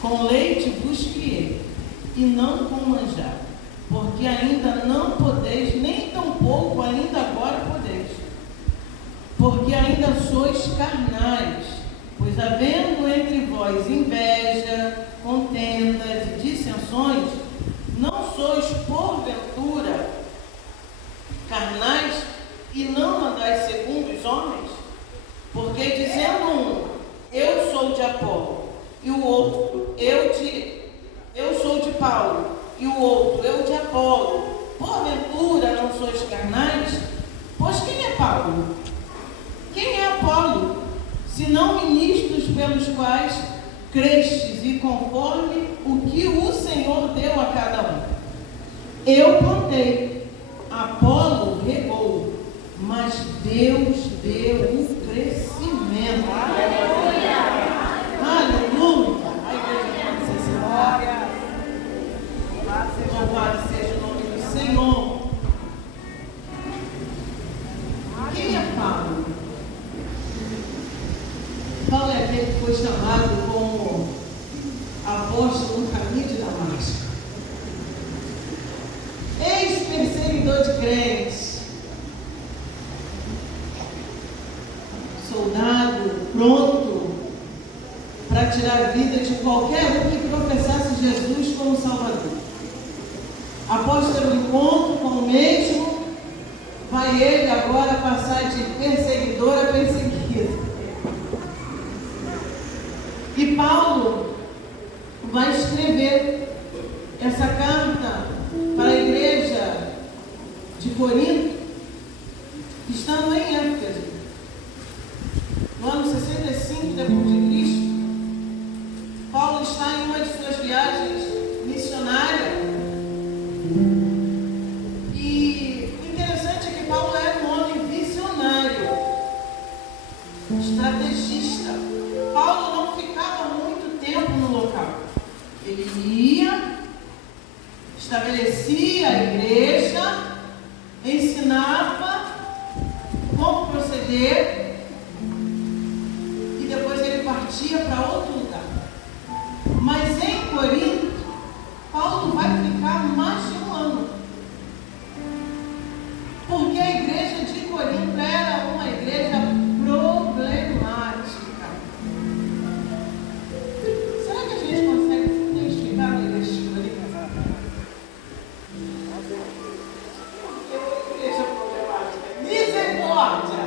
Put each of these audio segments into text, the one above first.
Com leite vos criei, e não com manjar, porque ainda não podeis, nem tampouco ainda agora podeis, porque ainda sois carnais, pois havendo entre vós inveja, contendas e dissensões, não sois porventura carnais e não andais segundo os homens? Porque dizendo um, eu sou de Apolo, e o outro, eu sou de Paulo, e o outro, eu de Apolo, porventura não sois carnais? Pois quem é Paulo? Quem é Apolo? Senão ministros pelos quais crestes e conforme o que o Senhor deu a cada um. Eu plantei, Apolo regou, mas Deus deu o crescimento. Aleluia! Aleluia! A igreja pode ser sentada. Louvado seja o nome do Senhor. Quem é Paulo? Paulo é aquele que foi chamado como apóstolo no caminho de Damasco. Ex-perseguidor de crentes, soldado pronto para tirar a vida de qualquer um que professasse Jesus como Salvador. Após ter um encontro com o mesmo, vai ele agora passar de perseguidor a perseguido. E Paulo vai escrever essa carta para a igreja de Corinto, estando em Éfeso, no ano 65 depois de Cristo. Paulo está em uma de suas viagens missionárias. E o interessante é que Paulo era um homem visionário, estrategista. Paulo não ficava muito tempo no local. Ele ia, estabelecia a igreja, ensinava como proceder e depois ele partia para outro lugar. Mas em Corinto, Paulo vai ficar mais de um ano. Porque a igreja de Corinto era uma igreja problemática. Será que a gente consegue identificar a igreja de Corinto? Igreja problemática. Misericórdia!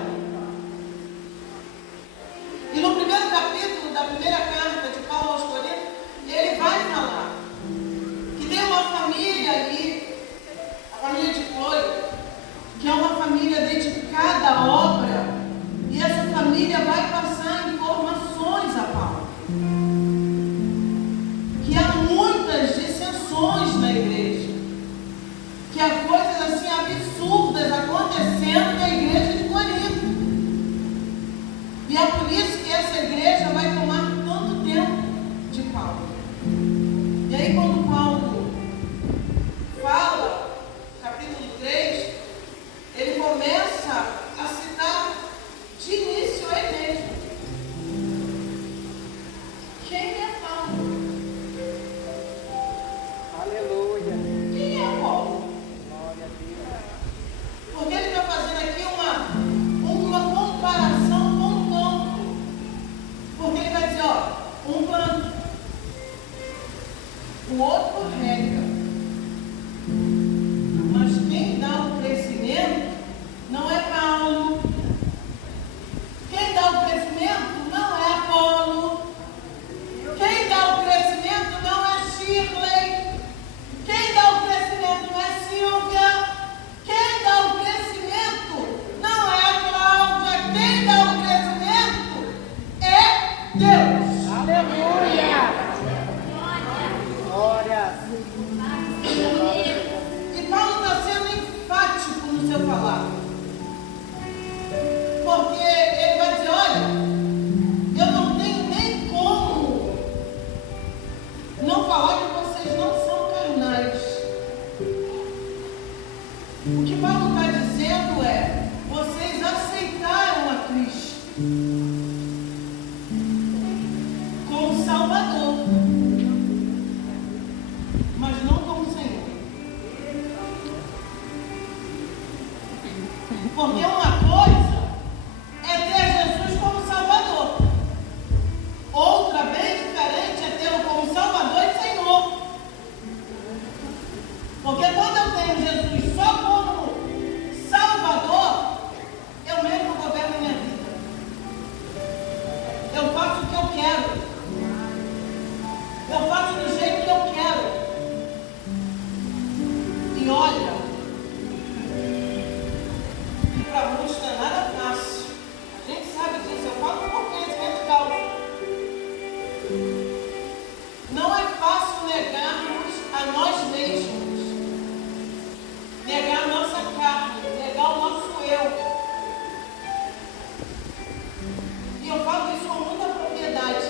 E no primeiro capítulo da primeira carta de Paulo aos Coríntios, ele vai falar que tem uma família ali, a família de Cloe, que é uma família dedicada à obra, e essa família vai passar informações a Paulo. Que há muitas dissensões na igreja, que há coisas assim absurdas acontecendo na igreja de Corinto. E é por isso que essa igreja vai tomar tanto tempo de Paulo. E aí quando Paulo fala, capítulo 3, ele começa a citar de início ele mesmo. Quem é Paulo? Aleluia. Quem é Paulo? Glória a Deus. Porque ele está fazendo aqui uma comparação com o campo. Porque ele vai dizer, ó, um planta, o outro rega. Mas quem dá o crescimento não é Paulo. Quem dá o crescimento não é Apolo. Quem dá o crescimento não é Shirley. Quem dá o crescimento não é Silvia. Quem dá o crescimento não é a Cláudia. Quem dá o crescimento é Deus. Aleluia. Glória. E Paulo está sendo enfático no seu falar. Porque ele vai dizer, olha, eu não tenho nem como não falar que vocês não são carnais. O que Paulo está dizendo é, vocês aceitaram a Cristo como Salvador. Não é fácil negarmos a nós mesmos, negar a nossa carne, negar o nosso eu. E eu falo isso com muita propriedade.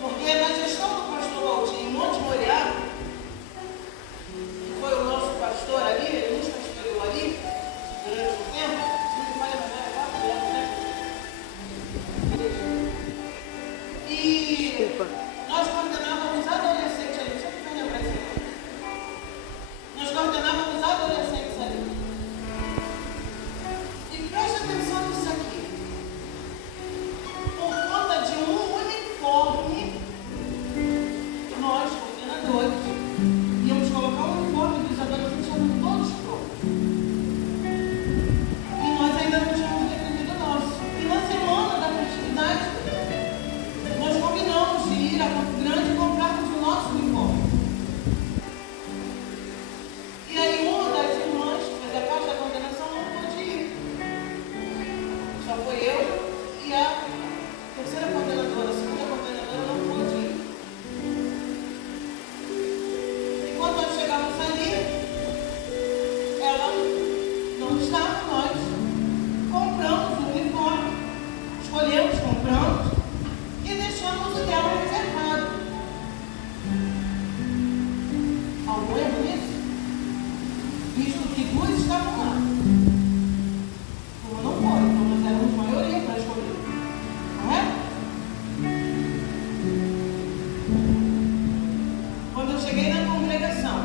Porque na gestão do pastor Valdir em Monte Moriá, que foi o nosso pastor ali, ele nos pastoreou ali durante um tempo, se não me falha, mas era 4 anos, né? E Desculpa. nós coordenávamos adolescentes ali, deixa eu lembrar isso aqui. Nós coordenávamos adolescentes ali. E preste atenção nisso aqui. Por conta de um uniforme, nós, coordenadores, íamos colocar o uniforme dos adolescentes, estavam todos prontos. E nós ainda não tínhamos definido o nosso. E na semana da festividade, nós combinamos de ir a Campo Grande e comprarmos o nosso uniforme. E aí uma das irmãs, que fazia parte da coordenação, não pôde ir. Só foi eu e a terceira coordenadora, a segunda coordenadora não pôde ir. E quando nós chegamos ali, ela não estava, nós compramos o uniforme, escolhemos, compramos e deixamos o dela reservado. Algum erro nisso? Visto que duas estavam lá. Uma não foi, então nós éramos maioria para escolher. Correto? Quando eu cheguei na congregação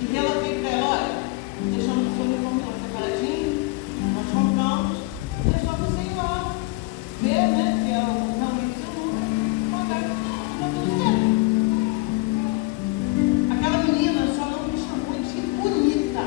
e relatei para ela, olha, deixamos o seu uniforme tão separadinho, nós compramos, e é só você ir lá, ver, né, que é realmente o seu número, pagar, tá tudo certo. Aquela menina só não me chamou de bonita.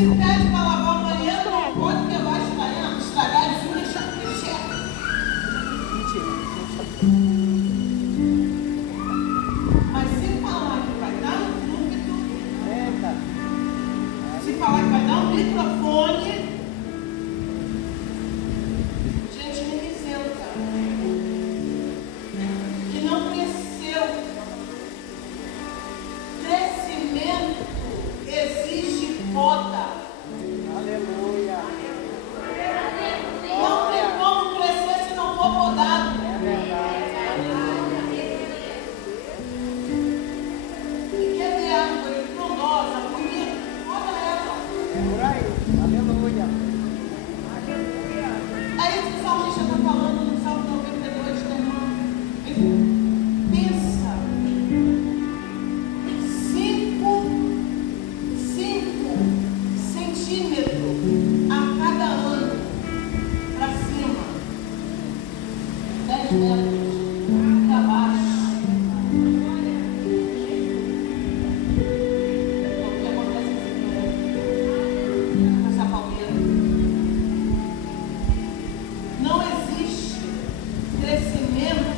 Se pede para lavar o banheiro, não pode, porque vai estragar as unhas de chefe. Mas se falar que vai dar um púlpito, se falar que vai dar um microfone, gente me isenta. Que não cresceu. Crescimento exige poda. Aleluia. Não tem como crescer se não for podado. É verdade. E quer ver árvore frondosa, bonita? Olha ela. É por aí. Aleluia. É isso que o salmista está falando no Salmo 92, né, irmão? Pensa. 5 centímetros a cada ano para cima. 10 metros para baixo. O que acontece com essa palmeira? Não existe crescimento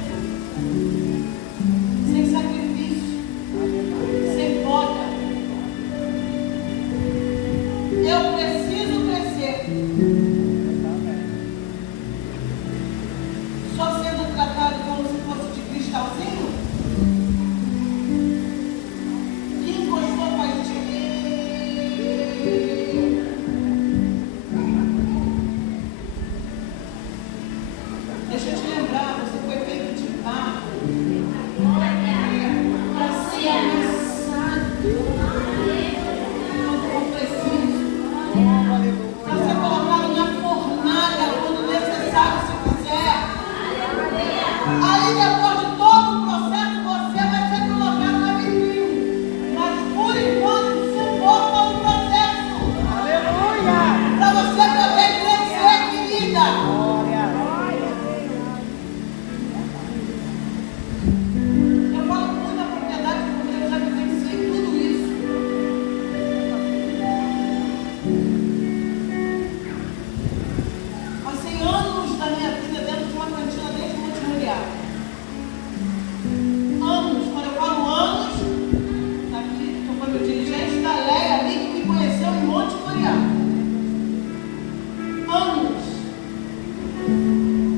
sem sacrifício, sem poda. Eu preciso crescer. Só sendo tratado como se fosse de cristalzinho? Que encostou faz Deixa eu te lembrar, você foi feito de barro para ser amassado quando for preciso, para ser colocado na fornalha quando necessário se fizer. Aí depois de todo o processo você vai ser colocado na vitrine. Mas por enquanto suporta o processo Aleluia. para você poder crescer, querida. Glória. Eu falo com muita propriedade porque eu já vivenciei tudo isso. Passei anos da minha vida dentro de uma cantina desde Monte Moriá. Anos, quando eu falo anos, aqui, que foi meu dirigente da Leia ali que me conheceu em Monte Moriá. Anos.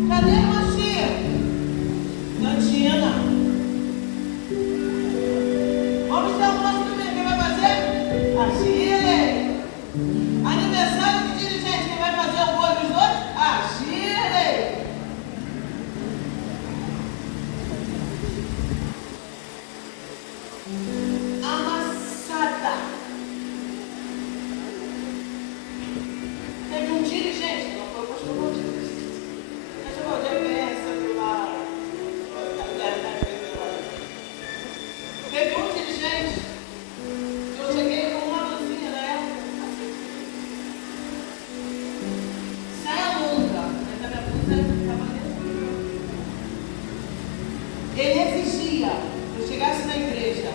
Cadê a Machia? Cantina. Vamos ter almoço domingo, quem vai fazer? A Chile. Aniversário de dirigente, quem vai fazer o bolo dos dois? A Chile. Amassada. Teve um dirigente, não foi o pastor Valdir. O pastor Valdir pensa lá. Teve um dirigente, eu cheguei com uma blusinha na época, saia longa, mas a minha blusa estava dentro. Ele exigia que eu chegasse na igreja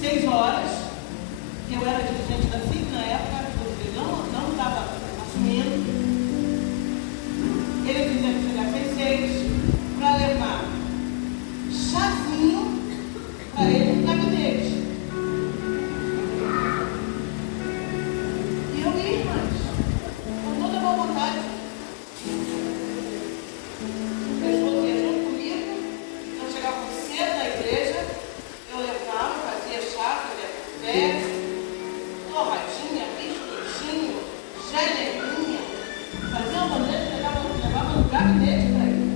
6 horas, que eu era dirigente da CIC na época, eu não estava assumindo. Ele dizia que chegasse às 6 para levar chazinho para ele no gabinete. E eu ia, mas com toda a boa vontade. O pessoal ia junto comigo, eu chegava cedo na igreja, eu levava, fazia chá, fazia café, torradinha, biscoitinho, janelinha, fazia uma bandeja, levava no gabinete para ele.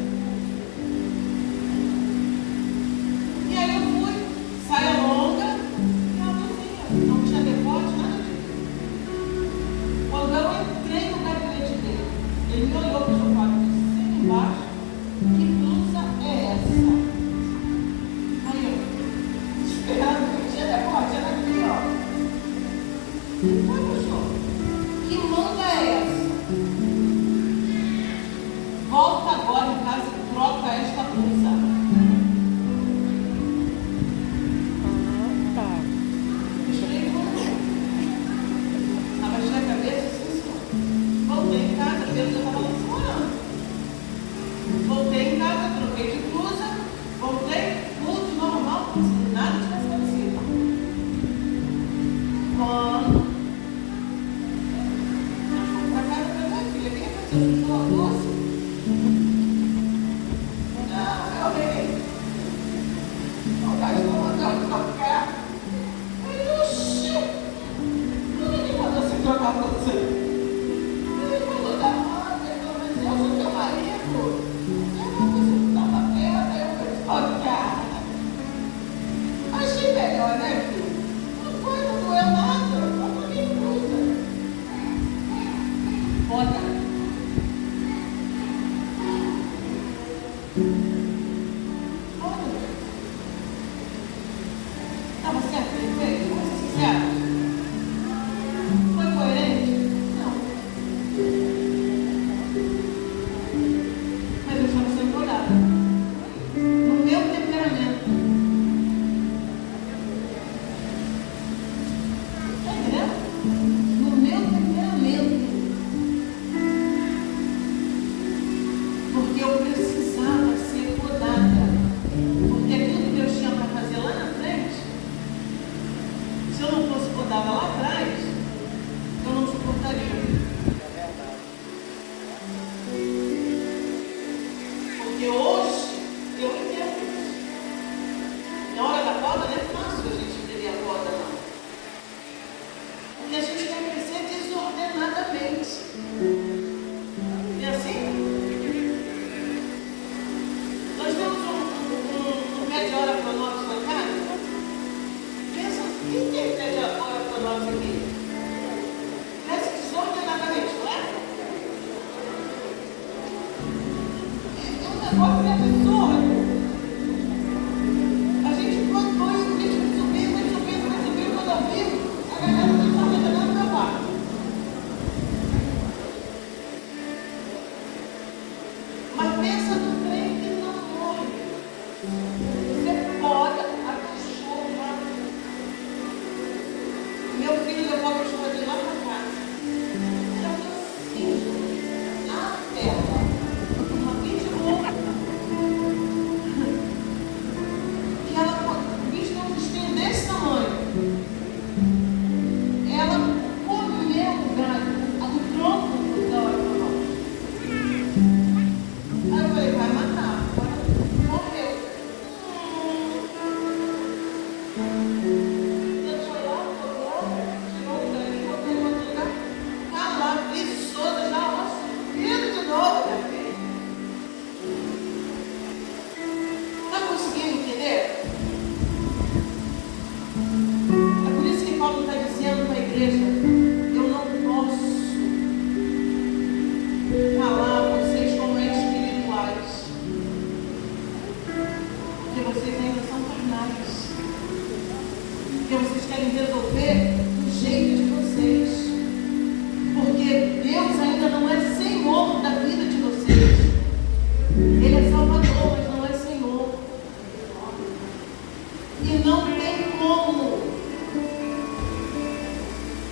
E aí eu fui, saia longa e a blusinha. Não tinha decote, nada disso. Quando eu entrei no gabinete dele, ele me olhou para o sofá e disse, senta embaixo, que blusa é essa? Aí eu, esperando, não tinha decote, era aqui, ó. Foi, pastor, que manga é essa? Volta agora. negócio é absurdo. A gente plantou e o bicho foi subindo. Quando eu vi, a galera não estava entendendo o meu barco. Mas pensa no trem que não morre. Você pode a cachorra. Meu filho levou a cachorra de lá para casa. Já foi assim, a terra. Uma pitbull. Que ela, o bicho tem um bichinho desse tamanho. Ela comeu o galho, o tronco da hora para nós. Aí eu falei, vai matar. Morreu. Ele foi lá, tirou o galinho, botou em outro lugar. Tá lá, viçosa, já, ó, subindo de novo, minha filha. Tá conseguindo entender? É por isso que Paulo está dizendo para a igreja: eu não posso falar a vocês como espirituais, porque vocês ainda são carnais, porque vocês querem resolver do jeito de vocês, porque Deus ainda não é Senhor da vida de vocês. Ele é Salvador, mas não é Senhor. E não tem como.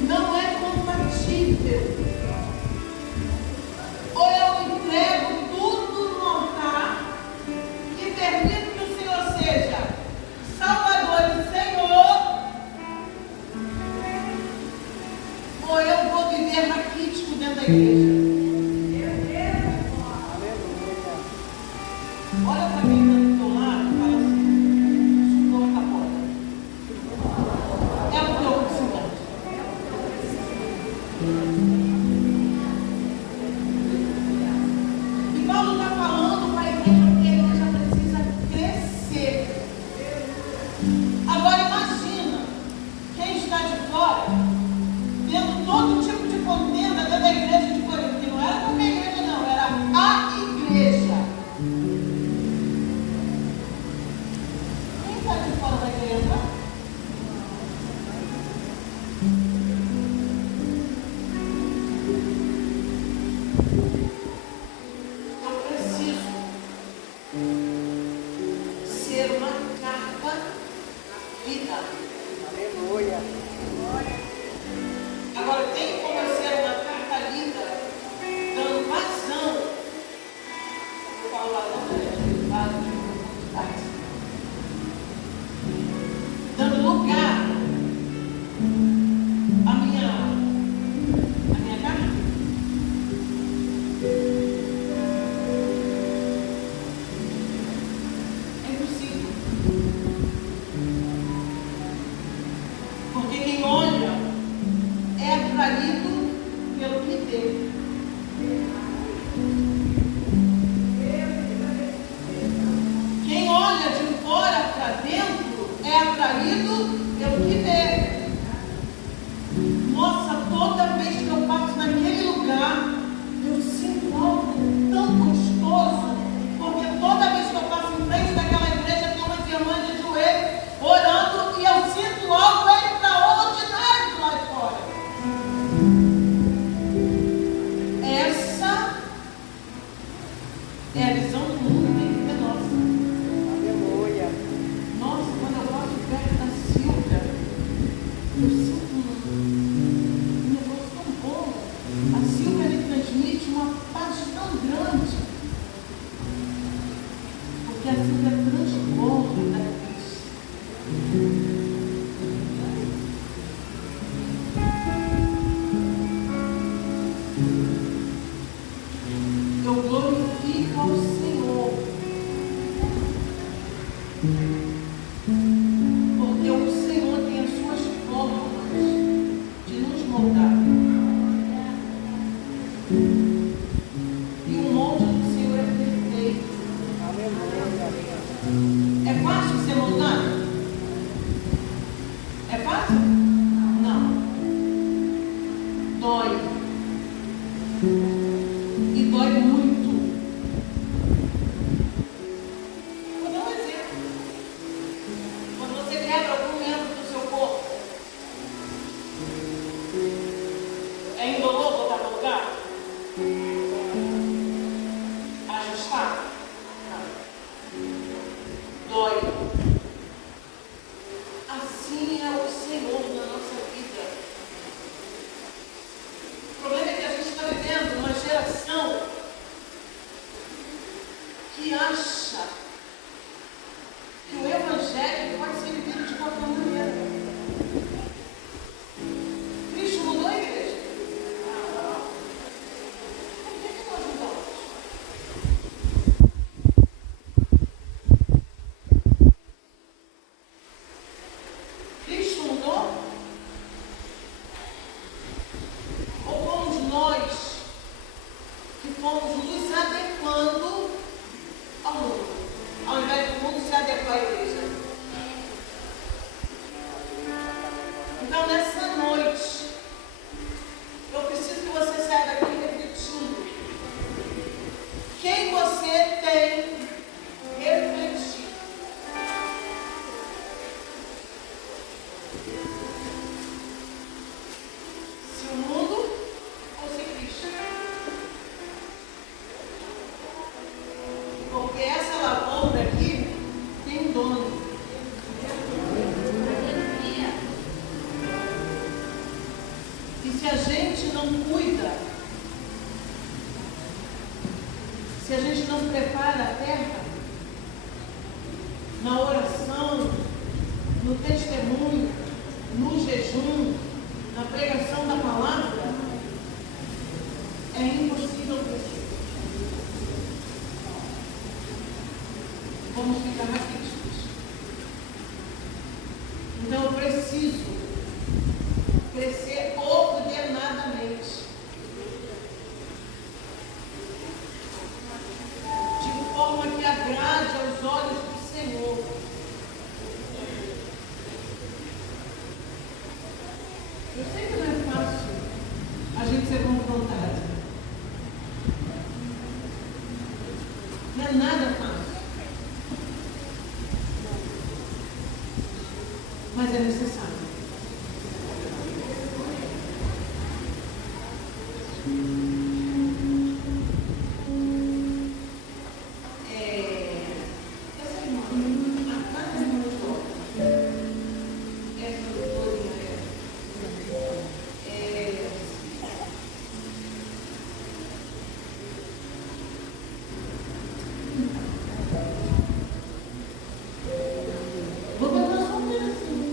Não é compatível. Ou eu entrego tudo no altar e permito que o Senhor seja Salvador e Senhor, ou eu vou viver raquítico dentro da igreja. Olha para quem está do teu lado e fala assim: suporta a porta. É o teu precisante. E Paulo está falando para a igreja que a igreja precisa crescer. Agora imagina quem está de fora, vendo todo tipo de contenda dentro da igreja de Corinto, que não era qualquer igreja não, era a igreja. Quem está de fora vai querer entrar? Eu preciso ser uma carta lida. Aleluia. Agora, tem como eu ser uma carta lida dando vazão? Eu falo vazão, dando lugar à minha carta? É impossível. Porque quem olha é atraído pelo que vê. Quem olha de fora para dentro é atraído pelo que vê. Nossa, toda vez que eu passo naquele lugar, eu sinto algo tão gostoso, porque toda vez que eu passo em frente daquela igreja, tem umas irmãs de joelho, orando, e eu sinto algo extraordinário do lado de fora. Essa é a visão do mundo, tem que ter nossa. Aleluia. Nossa, quando eu passo perto da Silvia, eu sinto um negócio tão bom. A Silvia me transmite uma paz tão grande, porque a Silvia transborda da Cristo. Eu glorifico ao Senhor, porque o Senhor tem as suas formas de nos moldar. E o molde do Senhor é perfeito. Aleluia. que acha que o Evangelho pode ser vivido de qualquer maneira. Cristo mudou a igreja. Por que nós mudamos? Cristo mudou? Ou fomos nós que fomos nos adequando ao mundo, ao invés do mundo se adequar à igreja? Então, nessa noite, eu preciso que você saia daqui refletindo quem você tem refletido. Se o mundo ou se Cristo. Porque essa lavoura aqui tem um dono. E se a gente não cuida, se a gente não prepara a terra, na oração, no testemunho, no jejum, na pregação da palavra, é impossível crescer. Vamos ficar raquíticos. Então eu preciso crescer ordenadamente. De forma que agrade aos olhos do Senhor. Eu sei que não é fácil a gente ser confrontado. Não é nada fácil. Mas é necessário. Essa irmã, a cada irmã de volta, essa doutorinha vou botar só um pedacinho.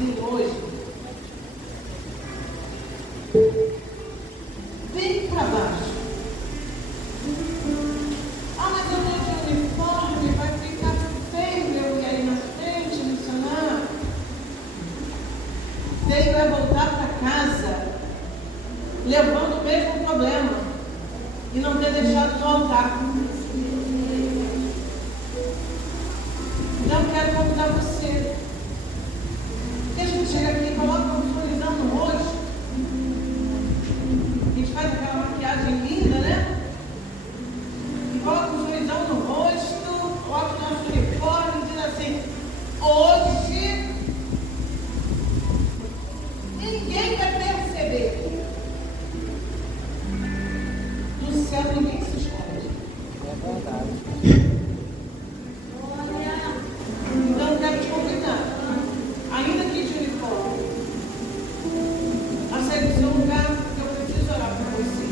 assim hoje. Vem para baixo. Ah, mas eu estou de uniforme, vai ficar feio eu ir aí na frente, missionar. Feio é voltar para casa levando o mesmo problema e não ter deixado no altar. Então eu quero convidar você. Que a gente chega aqui e coloca um sorrisão no rosto. A gente faz aquela maquiagem linda, né? E coloca um sorrisão no rosto, coloca o nosso uniforme e diz assim: hoje ninguém vai perceber. Do céu ninguém se esconde. É verdade. Então eu quero te convidar, ainda que de uniforme, a sair do seu lugar, porque eu preciso orar por você.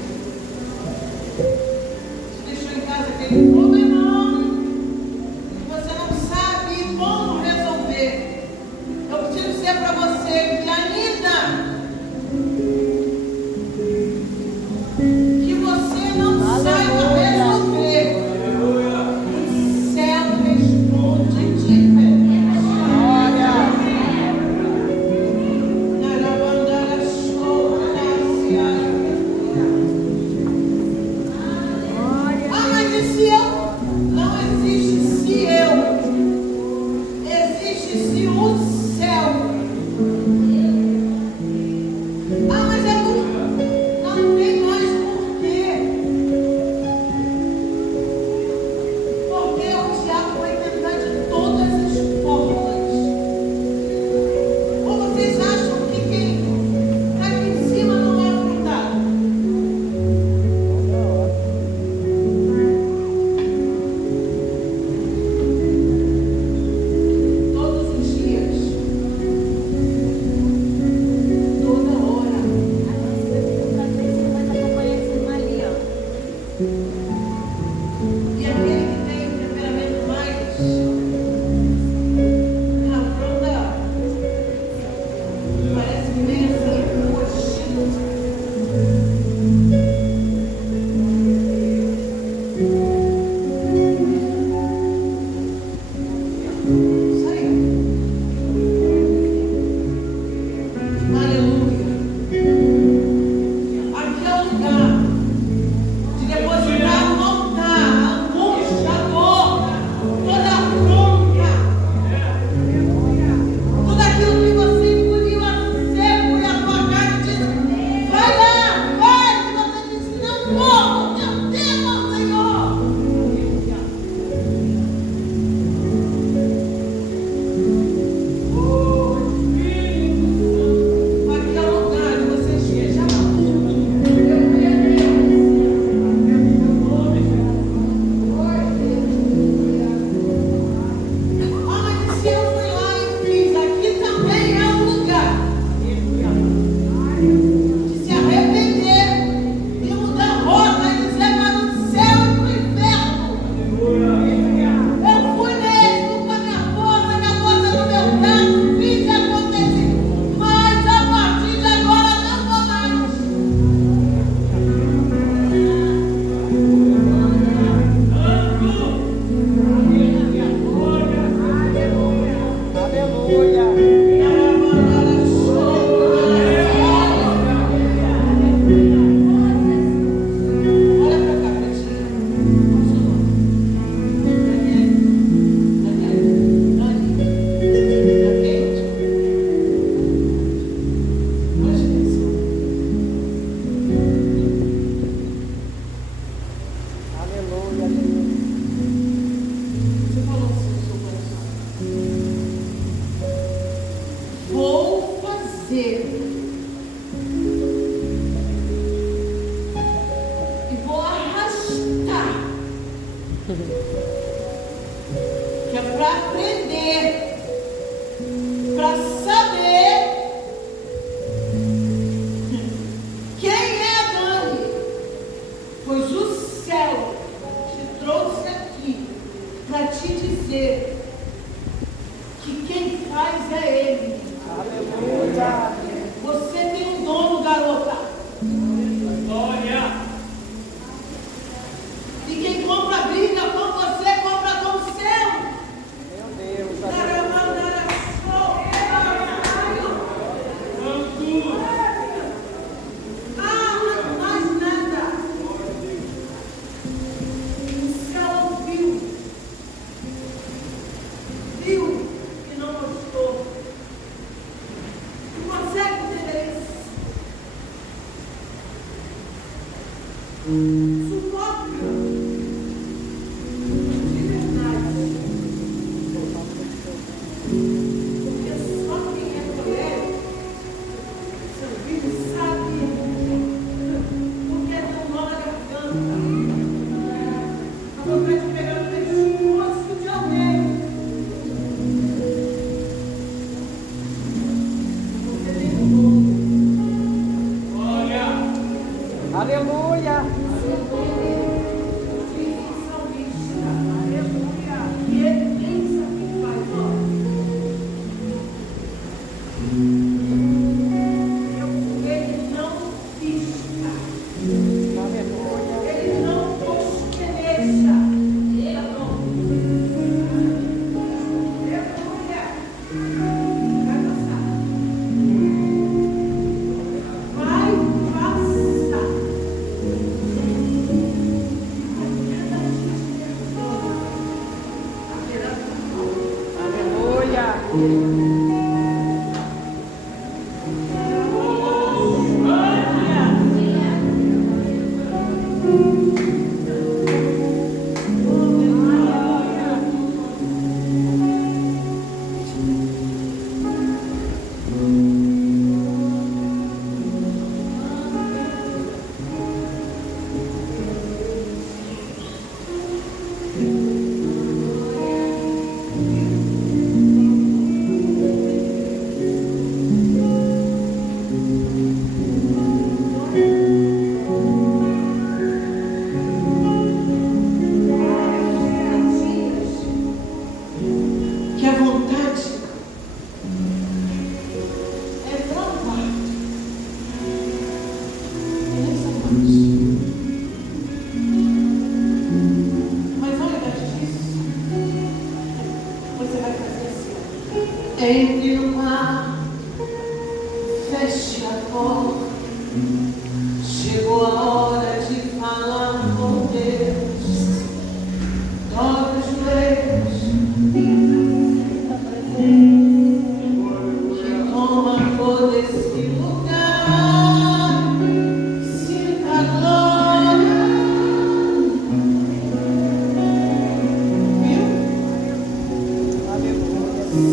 Você deixou em casa aquele problemão que você não sabe como resolver. Eu preciso dizer para você que ainda que você não saiba resolver, o céu responde diferente. Ah, mas e se eu? Não existe se eu. Existe se o céu. Ah, mas é porque não tem mais porquê. Porque o diabo vai tentar de todas as formas. Ou vocês acham que quem está aqui em cima não é afrontado? Todos os dias, toda hora. E aquele que tem o temperamento mais afronta, parece que vem assim, coxinho. Sai. Aleluia. Aqui é o lugar de depositar no altar a angústia, a dor, toda a bronca, tudo aquilo que você engoliu a seco e a tua carne disse: vai lá, vai, que você disse: não vou, porque eu temo ao Senhor. Aqui é o lugar de você chegar. Ah, mas se eu fui lá e fiz, aqui também é um lugar de se arrepender e mudar rota e dizer para o céu e para o inferno. Eu fui mesmo com a minha força do meu braço, fiz e aconteceu. Mas a partir de agora não vou mais. Aleluia. Olha pra cá, Pretinho. Qual o seu nome? Daniel. Dani. Tá quente? Preste atenção. Aleluia, Deus. Você falou assim no seu coração: vou fazer e vou arrastar, que é para aprender, para saber quem é a Dani, pois o céu te trouxe aqui para te dizer que quem faz é Ele. Aleluia. Você tem um dono, garota. Glória. E quem compra a briga com você, compra com o seu. Meu Deus. Mais nada. O céu viu e não gostou. Tu consegue entender isso? Sufoque. De verdade. Porque só quem é colérico, seu filho sabe o que é tão nó na garganta. A vontade de pegar no pescoço de alguém. Você tem um dono. Glória. Aleluia. Entre no mar, feche a porta. Chegou a hora de falar com Deus. Dobra os joelhos, que toma todo esse lugar. Sinta a glória. Viu?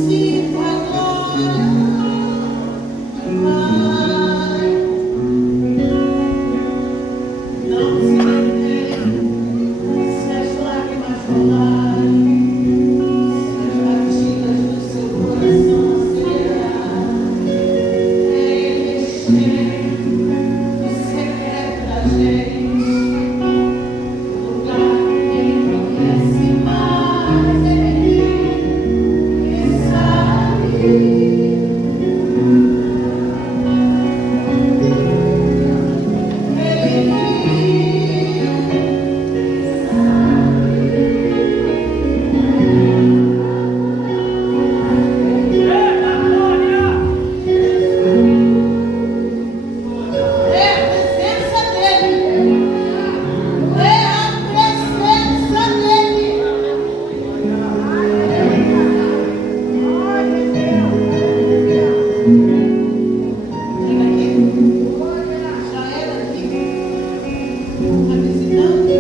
Sinta a glória do Pai. Não se detém, se as lágrimas rolarem, se as batidas do seu coração acelerarem. Ele enche o secreto da gente, o lugar que ninguém conhece mais. Ele que sabe. Eita, glória. É a presença dele. É a presença dele. É daqui? Já é daqui? Está visitando?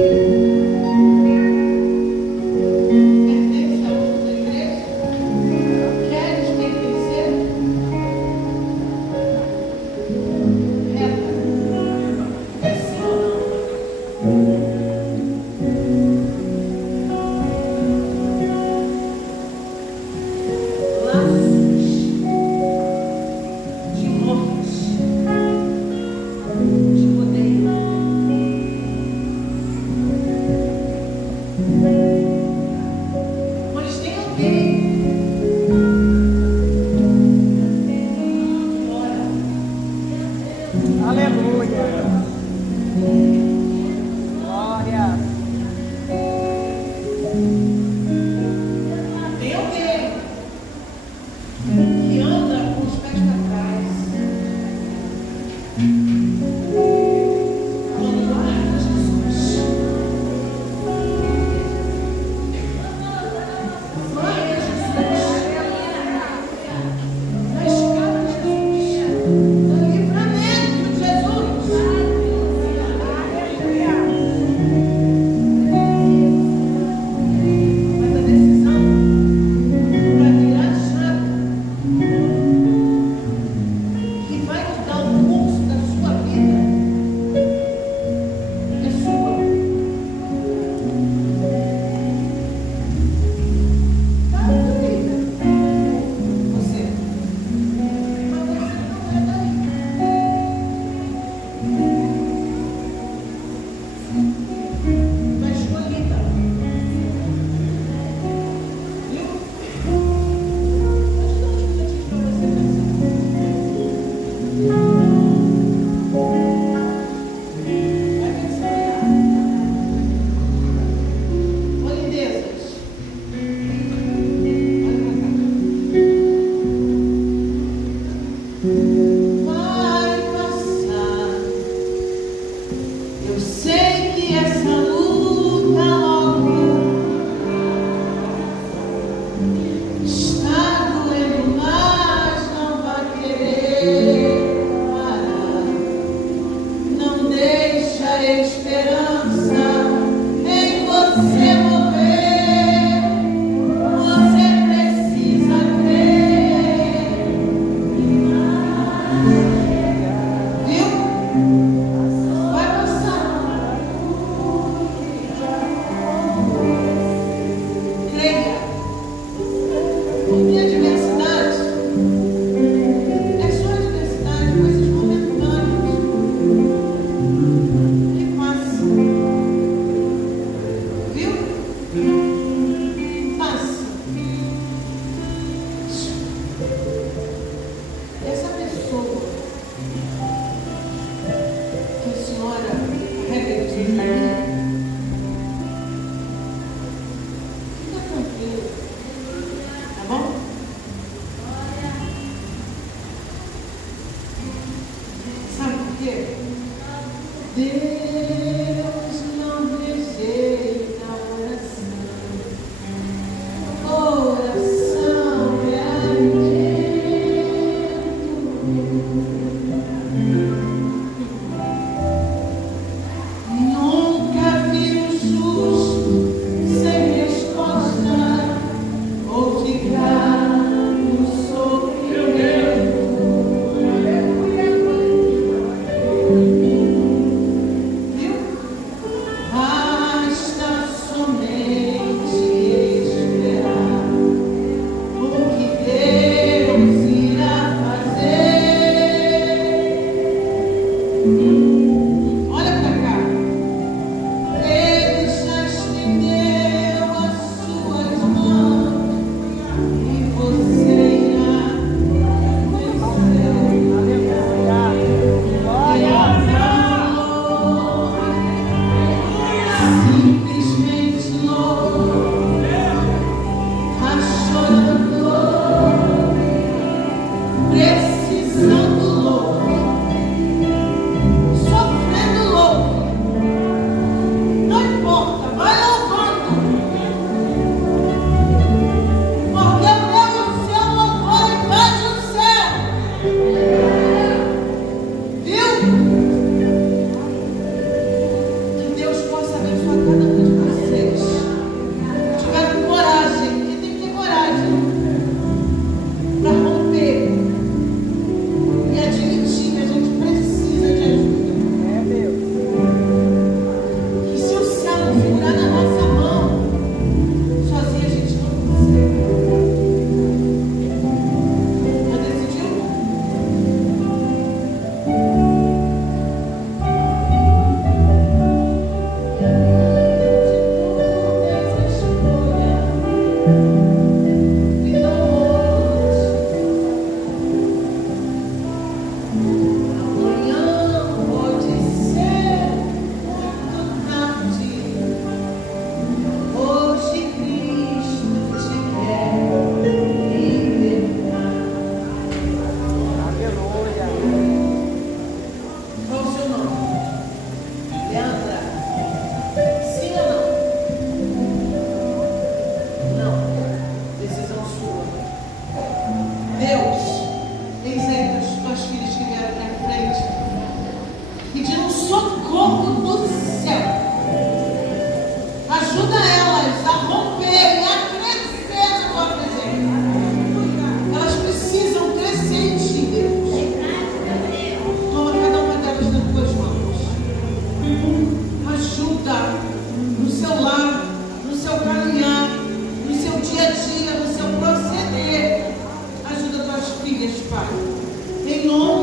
Pertence a outra igreja? Queres pertencer? Reta. É sim ou não? Laços de morte te rodeiam. Mas tem alguém Glória. Tem alguém que anda com os pés para trás. Glória a Jesus. Glória a Jesus. Na escada de Jesus. No livramento de Jesus. Mas a decisão para virar a chave que vai mudar o curso da sua vida é sua. Tá, querida? Você. Mas você não é daí. Tá escolhida. Viu? Deixa eu dar uns minutinhos para você pensar. Vai pensar. Ô, lindezas. Olha pra cá. Vai passar. Eu sei que essa luta logo está doendo, mas não vai querer parar. Não deixa a esperança em você morrer. Você precisa crer. Viu? Vai passar. Creia. dia a dia, no seu proceder. Ajuda tuas filhas, Pai. Em nome